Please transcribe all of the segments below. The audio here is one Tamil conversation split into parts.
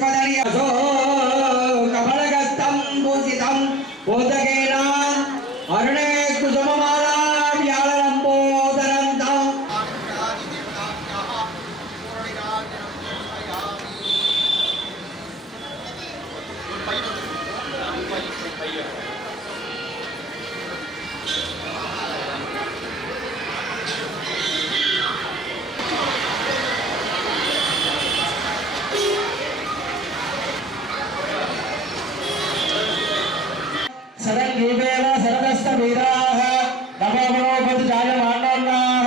शुभधनियसो कमलगस्तं पूजितं बोधकेन अरुणे कुसुममाला व्यालम्बोदरन्तं सदङ्गीवेव सरदस्तवीराः नमोपदजायमानोन्नाः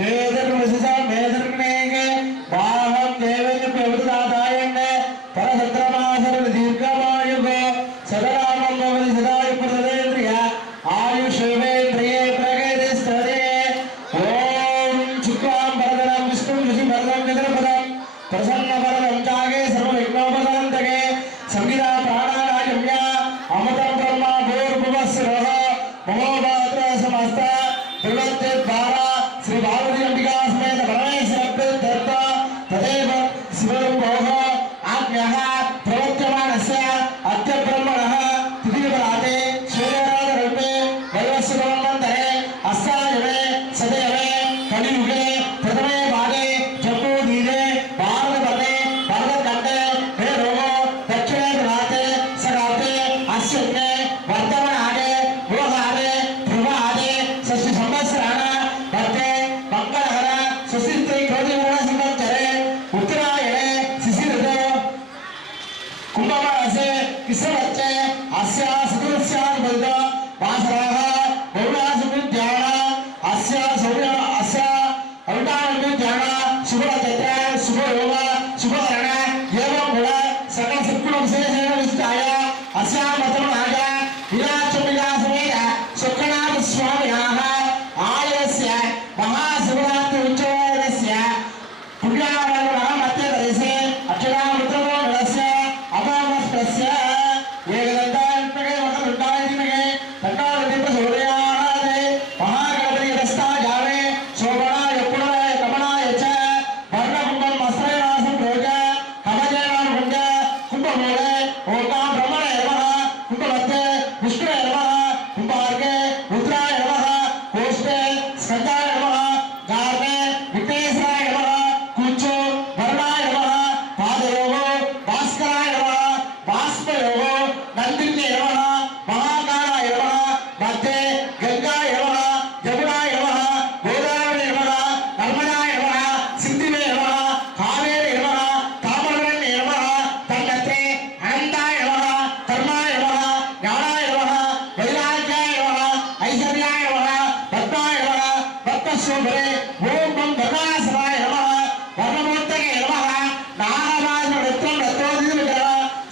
हेदर्वसिसं मेदर्गणेगे बाहं देवेन प्रवृदादायन् परसत्रमासरं दीर्घमायुगो सदरामं भवति सदायु प्रसदेन्द्रिय आयुष्येवेन्द्रिये प्रगतिस्तदे ॐ शुक्लां वरदनं विष्णुं शशिवर्णं चतुर्भुजं प्रसन्नवरदं जागे सर्वविघ्नोपशान्तके संविदा प्राणानायम्य अमृतं ब्रह्मा भूर्भुवस्सुरः ममोपात्र समस्त त्रिलोक्यद्वारा श्री पार्वती अंबिका समेत परमेश्वरप्रीत्यर्थ तदेव शिवरूपोः आज्ञः प्रवर्तमानस्य अद्य ब्रह्मणः तिथिपराते श्रीराधरूपे वैवस्वतमन्वन्तरे अस्यायुगे सदैवे कलियुगे प्रथमे भागे जम्बूदीरे भारतवर्णे भरतखण्डे मेरोगो दक्षिणे प्राते सकाते अस्यग्ने वर्तमानागे भूहारे ध्रुवादे षष्ठी संवत्सराण मध्ये मंगलहर सुसिद्धि क्रोधिवर्ण संवत्सरे उत्तरायणे शिशिरतो कुंभमासे कृष्णपक्षे अस्य चतुर्दशाधिपतितो वासरः बहुलासुद्यान अस्य सौर्य अस्य अरुणानुद्यान शुभनक्षत्र शुभयोग शुभकरण एवं गुण सकल सद्गुणविशेषेण विशिष्टाय अस्यामतमनाग विराजसमेत सुखनाथ स्वामिनः आलयस्य महाशिवरात्रि उच्चस्य पुण्यावरणः मध्यप्रदेशे अक्षरामृतमोदस्य अमावस्यस्य एकदन्तात्मके वक्रतुण्डादिमके तण्डादिप्रचोदयात् महागणपतिरस्ताजामे शोभनाय पुनराय कमनाय च वर्णकुम्भं वस्त्रविलासं रोज कवचेनानुकुञ्ज कुम्भमूले ओंकार ब्रह्मणे नमः कुम्भमध्ये विष्णुवे नमः कुम्भार्गे रुद्राय नमः कोष्ठे स्कन्दाय नमः गार्गे विघ्नेश्वराय नमः कुचो वरुणाय नमः पादयोगो भास्कराय नमः बाष्पयोगो नन्दिन्ये नमः महाकालाय नमः मध्ये गंगाय नमः यमुनाय नमः गोदावरी नमः नर्मदाय नमः सिन्धिवे नमः कावेरी नमः ताम्रवर्णे नमः तन्नत्रे अनन्ताय नमः धर्माय नमः ज्ञानाय नमः वैराग्याय नमः ऐश्वर्याय नमः पद्माय नमः भक्तशोभरे ओम बम धर्मासनाय नमः वर्णमूर्तये नमः नागवासनवृत्तं रत्नोदितविग्रह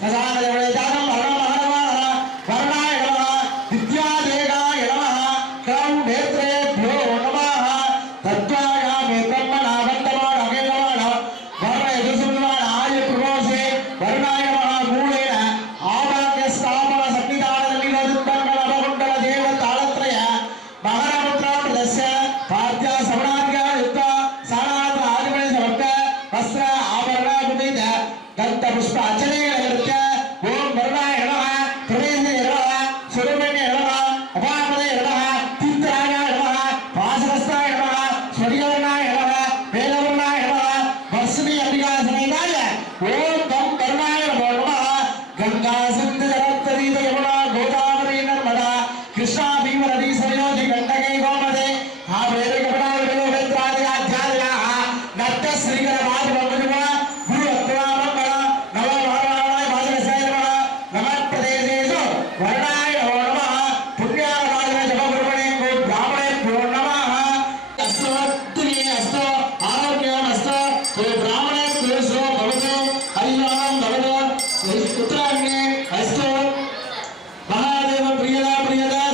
सदानवजातं वर्णमहरवाहः वर्णाय नमः विद्यादेगाय नमः कौनेत्रेभ्यो नमः तत्त्वायामे ब्रह्मणावन्तमानगे नमः वर्णयजुसुन्मानाय प्रभोसे वर्णाय नमः मूलेन आभाग्यस्थापन सन्निधानदलिलोदितमङ्गलमकुण्डल देवतालत्रय महारपुत्रामृतस्य पाद्य समणाधिकारयुक्त सानाथ आदिमणि समर्थ वस्त्र आभरण कुपित दन्तपुष्प अर्चनेयकृत्य ओम वरुणाय नमः प्रवेशे नमः स्वरूपिणे नमः अपापदे नमः तीर्थराजाय नमः वासवस्थाय नमः स्वर्गवर्णाय नमः वेदवर्णाय नमः वर्षिणी अंबिका समेताय ओम गं वरुणाय नमो नमः गंगा सिंधु सरस्वती यमुना गोदावरी नर्मदा कृष्णा भीमनदी सरयोधि गंडके गोमते हावेरी कपड़ा वेदोवेत्रादि आध्यात्मिकाः नट्ट श्रीकर वादिवमुनिमा गुरुत्वा मंगल नमो महाराणाय भाजनसाय नमः नमः प्रदेशेषु वर्णाय नमो नमः पुण्यावादिने जपगुरुमणे को ब्राह्मणेभ्यो नमः अस्तु तुगे अस्तु आरोग्यमस्तु तो ब्राह्मणेभ्यो सो भवतु हरिनामं भवतु उत्तराग्ने अस्तु महादेव प्रियदा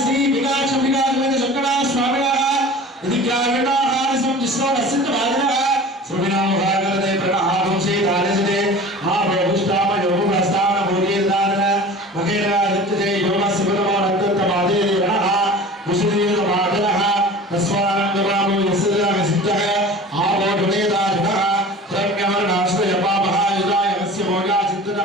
श्री विकास विकासमेत शंकरा स्वामिनः विद्याविनाहारसं जिष्णो वसितवादिनः सुविनाम भागवते प्रणहांसे दानसते महाप्रभुष्टाम योगप्रस्थान बोधिदान मकेरादित्यते योगसिबरमानन्तमादे रणः कुशलीयमादनः तस्मानन्दरामो यस्यः सिद्धः आभोधनेदानः प्रज्ञावरणाश्रय पापः युधाय यस्य भोगा चित्तः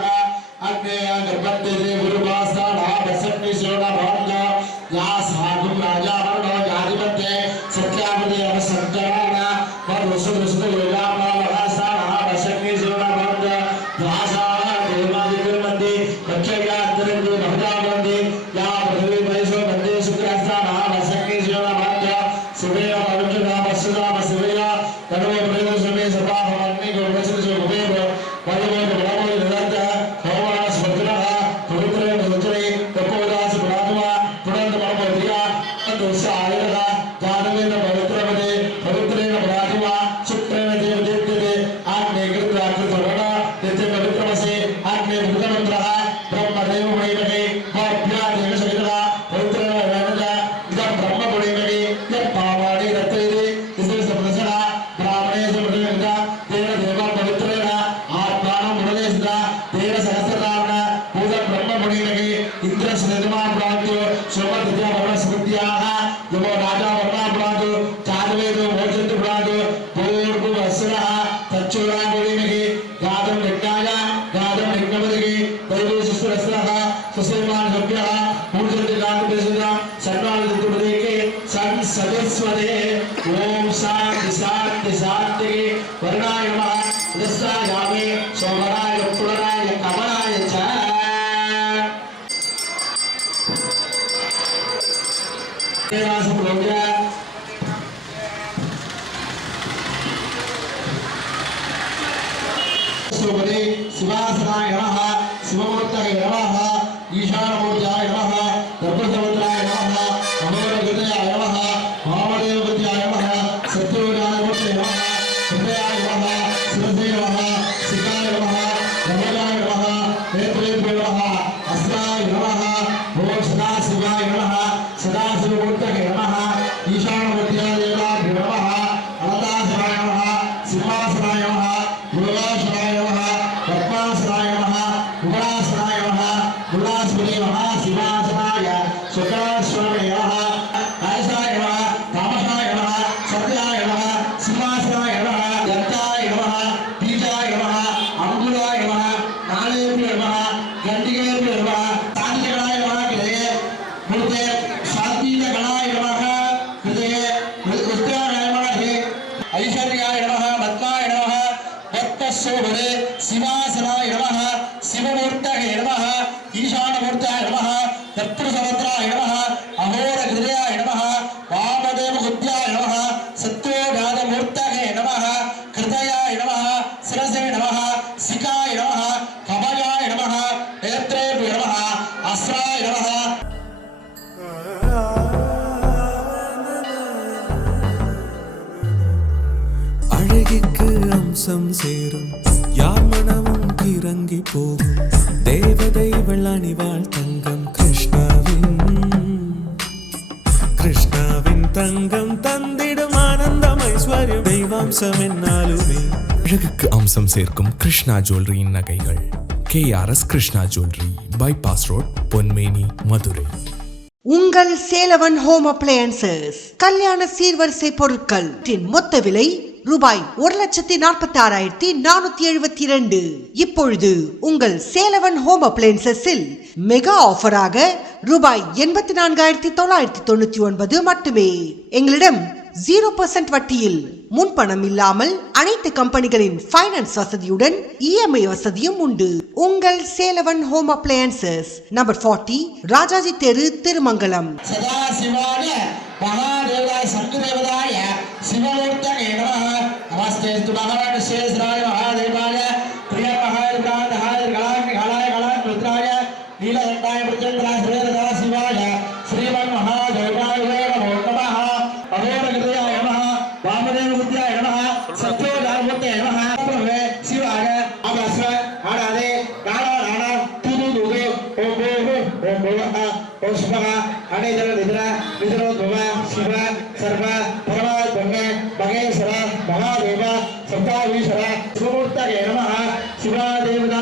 सविस्वदे ओम शांति शांति शांति वरुणाय नमः दस्तायामे सोमराय पुनराय कमलाय च देवासं लोग्या सोमरे शिवासनाय नमः शिवमूर्तये नमः ईशानमूर्तये नमः गर्भसमुद्राय नमः अमोघृतयाय नमः वामदेवकृत्याय नमः सत्योजायमूर्तये नमः हृदयाय नमः शिरसे नमः शिखाय नमः रमणाय नमः नेत्रेभ्यो नमः अस्त्राय नमः ओम सदाशिवाय नमः सदाशिवमूर्तये नमः ईशानमूर्तये नमः अनतासनाय नमः सिंहासनाय नमः योगासनाय नमः पद्मासनाय नमः उग्रासनाय नमः गुणास्पति नमः शिवासनाय शुक्राश्वमे नमः कायसाय नमः तामसाय नमः सत्याय नमः सिंहासनाय नमः दत्ताय नमः बीजाय नमः अंगुराय नमः नालेभ्यो नमः गंडिकेभ्यो नमः शांतिगणाय नमः हृदये मूर्ते शांतिगणाय नमः हृदये उद्यानाय नमः ऐश्वर्याय नमः पद्माय नमः भक्तशोभने शिवासनाय नमः शिवमूर्तये नमः ईशानमूर्तये नमः तत्पुरुषवक्त्राय नमः अहोरहृदयाय नमः वामदेवकृत्याय नमः सत्योजातमूर्तये नमः हृदयाय नमः शिरसे नमः शिखाय नमः कमलाय नमः नेत्रेभ्यो नमः अस्त्राय नमः அழகிற்கு அம்சம் சேரும் யார் மனமும் கிறங்கி போகும் தேவதை வெள்ளணிவாள் தங்கம் கிருஷ்ணாவின் தங்கம் தந்திடும் ஆனந்தம் ஐஸ்வர்யம் தெய்வாம்சம் என்னாலுமே அழகுக்கு அம்சம் சேர்க்கும் கிருஷ்ணா ஜுவல்லரியின் நகைகள் KRS Krishna jewellery bypass road Ponmeni Madurai. உங்கள் சேலவன் ஹோம் அப்ளையன்சஸ் கல்யாண சீர்வரிசை பொருட்கள் மொத்த விலை ரூபாய் 1,46,472. இப்பொழுது உங்கள் சேலவன் ஹோம் அப்ளையன்சஸில் மெகா ஆஃபராக ரூபாய் 84,999 மட்டுமே. எங்களிடம் 0% வட்டியில் முன்பணம் இல்லாமல் அனைத்து கம்பெனிகளின் ஃபைனான்ஸ் வசதியுடன் EMI வசதியும் உண்டு. உங்கள் சேலவன் ஹோம் அப்ளையன்சஸ் நம்பர் 40 ராஜாஜி தெரு திருமங்கலம். सदाशिवाय महादेवाय शक्तिदेवताय शिवमूर्तये नमः नमस्तेस्तु भगवान् शेषराय महादेवाय प्रिय महादेवाय गलाय रुद्राय नीलकण्ठाय मृत्युञ्जयाय सदाशिवाय श्रीमन् महादेवाय नमो नमः अघोरहृदयाय नमः वामदेवकृत्याय नमः सत्योजातमूर्तये नमः शिवाय अवस्व आराधे नारायण तुदुदुदु ओम भूः ओम शुभः अनेजल निद्रा निद्रोद्भव शिव सर्व परमात्मने महेश्वर महादेव सप्ताधीश्वर शिवमूर्तये नमः शिवादेवता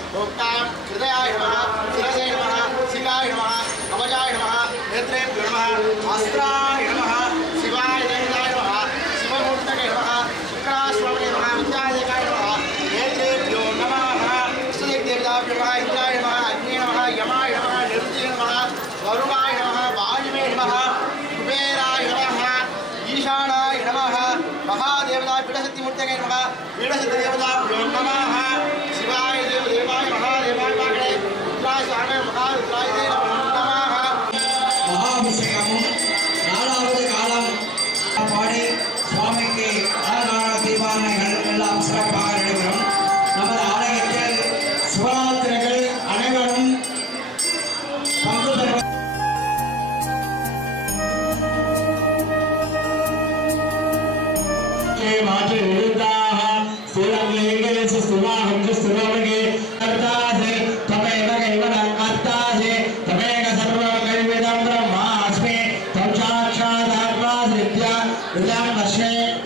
हृदयाय नमः शिरसे नमः शिखाय नमः कवचाय नमः नेत्रेभ्यो नमः अस्त्राय नमः शिवाय देवताय नमः शिवमूर्तये नमः शुक्राश्वमे नमः विद्यादेवाय नमः नेत्रेभ्यो नमः देवताभ्यो नमः इंद्राय नमः अग्ने नमः यमाय नमः निरुद्धाय नमः वरुणाय नमः वायुवे नमः कुबेराय नमः ईशानाय नमः महादेवताय पीठशक्तिमूर्तये नमः पीठशक्तिदेवताभ्यो नमः शिवाय देवदेवाय महादेवाय वागणे रुद्राय स्वामे महारुद्राय नमः महाभिषेकम् நாலாவது காலம் பாடி சுவாமிக்கு அலங்கார தீபாரணைகள் எல்லாம் சிறப்பாக நடைபெறும். நமது ஆலயத்தில் சிவராத்திரிகள் அனைவரும் பங்கு பெறுவார்.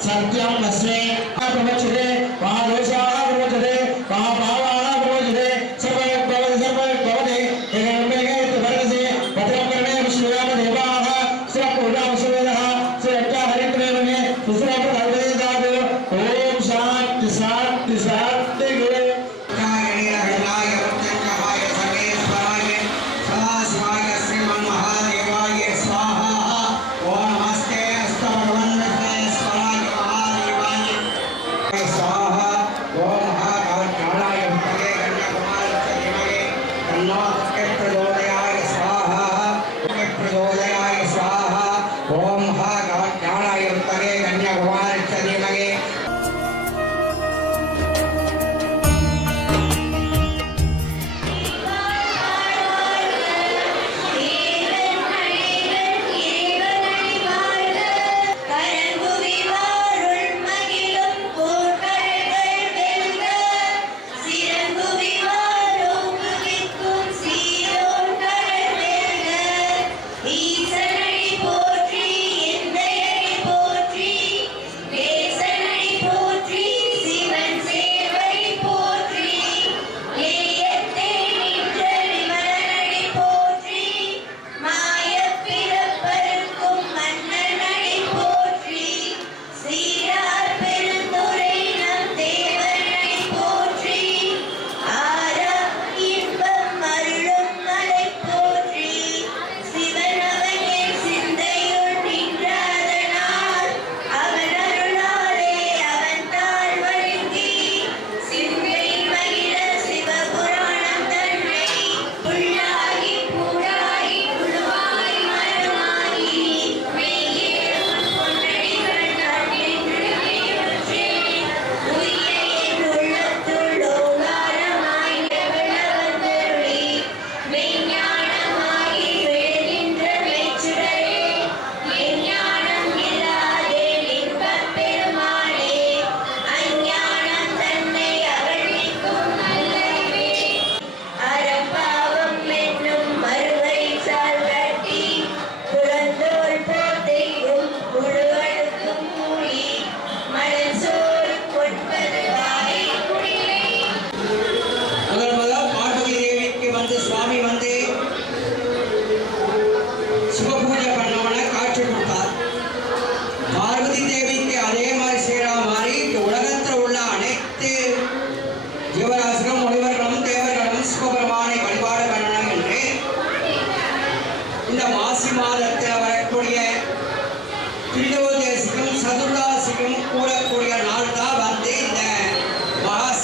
सत्यम अस्मे प्रवचते महादोषाः प्रवचते महाभावाः प्रवचते सर्वभवति एकमेकैः वर्गसे भद्रकर्णे विष्णुयाम देवाः स्वपूजा विश्ववेदः स्वयज्ञ हरित्रेवने सुस्रप्रभवेदादो ओम शांति शांति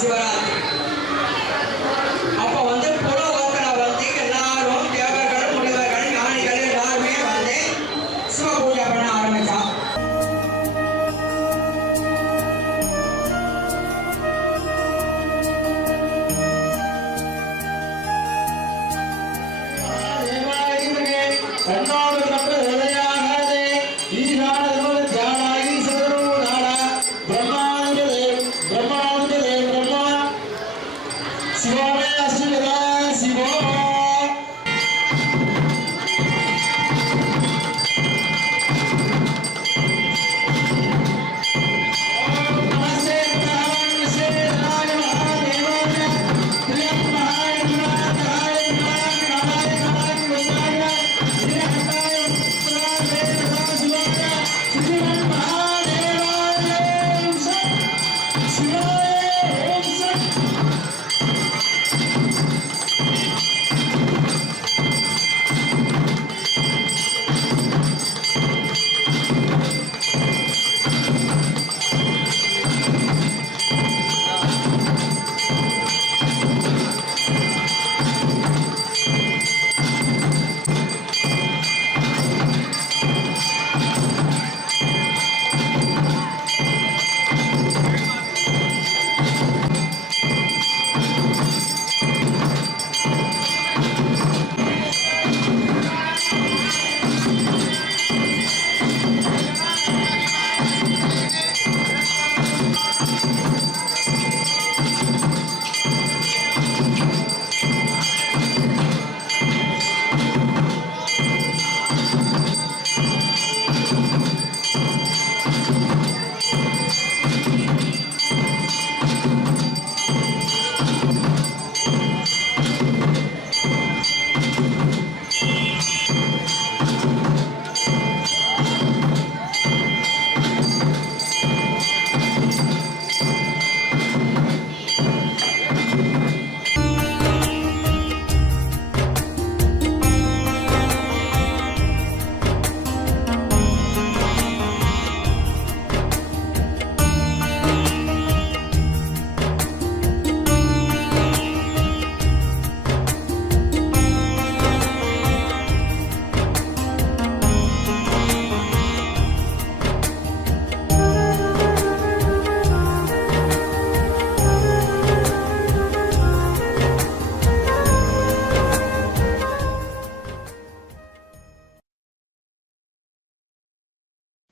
சிவராத்திரி. அப்போ வந்து புலோகத்துல வந்து எல்லாரும் தேவர்கள், முனிவர்கள், ஞானிகள் எல்லாருமே வந்து சிவ பூஜை பண்ண ஆரம்பிச்சான்.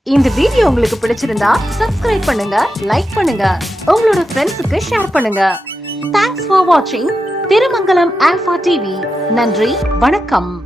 இந்த வீடியோ உங்களுக்கு பிடிச்சிருந்தா சப்ஸ்கிரைப் பண்ணுங்க, லைக் பண்ணுங்க, உங்களோட ஃப்ரெண்ட்ஸுக்கு ஷேர் பண்ணுங்க. தேங்க்ஸ் ஃபார் வாட்சிங் திருமங்கலம் ஆல்பா டிவி. நன்றி, வணக்கம்.